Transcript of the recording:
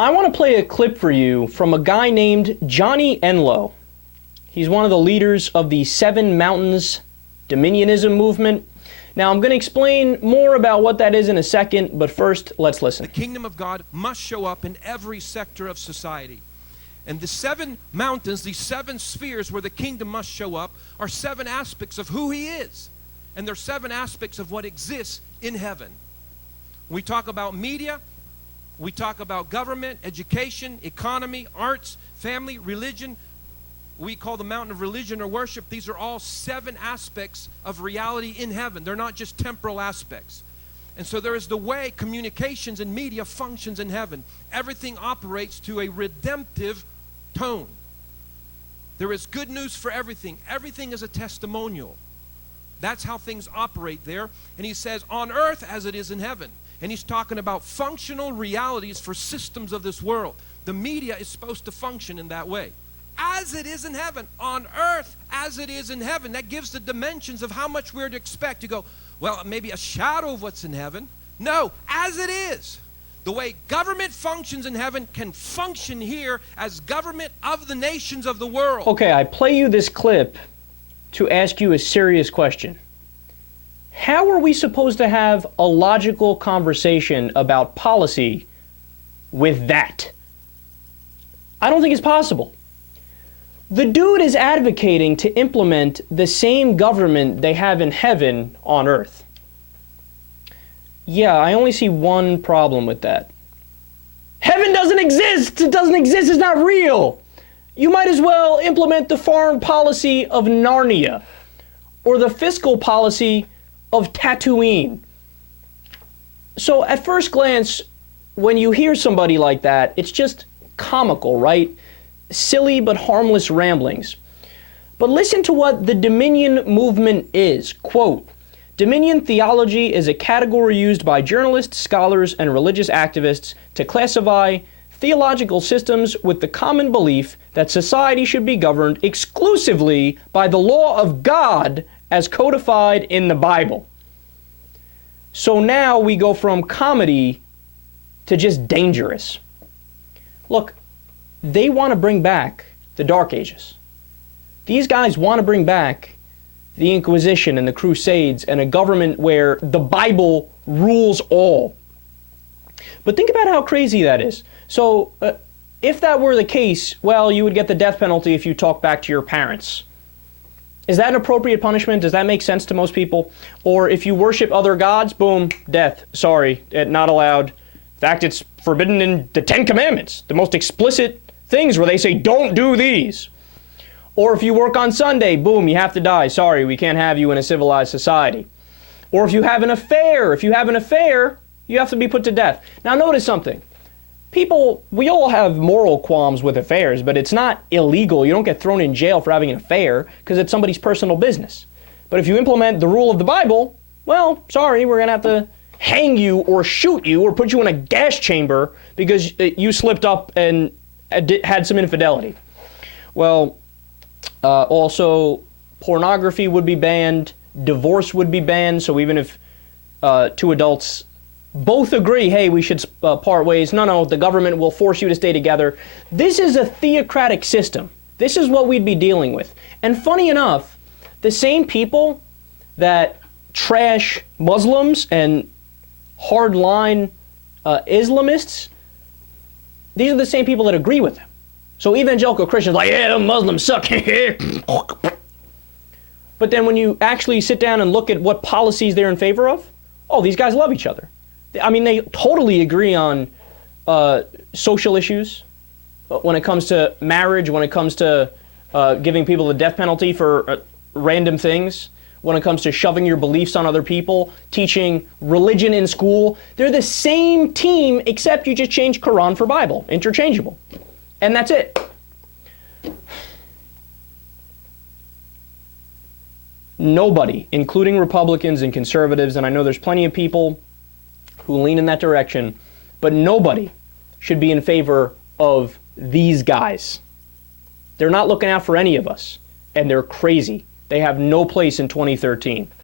I want to play a clip for you from a guy named Johnny Enlow. He's one of the leaders of the Seven Mountains Dominionism movement. Now, I'm going to explain more about what that is in a second, but first, let's listen. The kingdom of God must show up in every sector of society. And the seven mountains, these seven spheres where the kingdom must show up, are seven aspects of who he is. And they're seven aspects of what exists in heaven. We talk about media, we talk about government, education, economy, arts, family, religion. We call the mountain of religion or worship. These are all seven aspects of reality in heaven. They're not just temporal aspects. And so there is the way communications and media functions in heaven. Everything operates to a redemptive tone. There is good news for everything. Everything is a testimonial. That's how things operate there. And he says, on earth as it is in heaven. And he's talking about functional realities for systems of this world. The media is supposed to function in that way. As it is in heaven, on earth as it is in heaven. That gives the dimensions of how much we're to expect. You go, well, maybe a shadow of what's in heaven. No, as it is. The way government functions in heaven can function here as government of the nations of the world. Okay, I play you this clip to ask you a serious question. How are we supposed to have a logical conversation about policy with that? I don't think it's possible. The dude is advocating to implement the same government they have in heaven on earth. Yeah, I only see one problem with that. Heaven doesn't exist! It doesn't exist, it's not real! You might as well implement the foreign policy of Narnia or the fiscal policy of Tatooine. So at first glance, when you hear somebody like that, it's just comical, right? Silly but harmless ramblings. But listen to what the Dominion movement is. Quote, Dominion theology is a category used by journalists, scholars, and religious activists to classify theological systems with the common belief that society should be governed exclusively by the law of God as codified in the Bible. So now we go from comedy to just dangerous. Look, they want to bring back the Dark Ages. These guys want to bring back the Inquisition and the Crusades and a government where the Bible rules all. But think about how crazy that is. So if that were the case, well, you would get the death penalty if you talk back to your parents. Is that an appropriate punishment? Does that make sense to most people? Or if you worship other gods, boom, death. Sorry, not allowed. In fact, it's forbidden in the Ten Commandments, the most explicit things where they say, don't do these. Or if you work on Sunday, boom, you have to die. Sorry, we can't have you in a civilized society. Or if you have an affair, you have to be put to death. Now notice something. People, we all have moral qualms with affairs, but it's not illegal. You don't get thrown in jail for having an affair because it's somebody's personal business. But if you implement the rule of the Bible, well, sorry, we're going to have to hang you or shoot you or put you in a gas chamber because you slipped up and had some infidelity. Well, also, pornography would be banned, divorce would be banned, so even if two adults both agree, hey, we should part ways. No, the government will force you to stay together. This is a theocratic system. This is what we'd be dealing with. And funny enough, the same people that trash Muslims and hardline Islamists, these are the same people that agree with them. So evangelical Christians are like, yeah, the Muslims suck. But then when you actually sit down and look at what policies they're in favor of, oh, these guys love each other. I mean, they totally agree on social issues when it comes to marriage, when it comes to giving people the death penalty for random things, when it comes to shoving your beliefs on other people, teaching religion in school. They're the same team, except you just change Quran for Bible, interchangeable. And that's it. Nobody, including Republicans and conservatives, and I know there's plenty of people who lean in that direction, but nobody should be in favor of these guys. They're not looking out for any of us, and they're crazy. They have no place in 2013.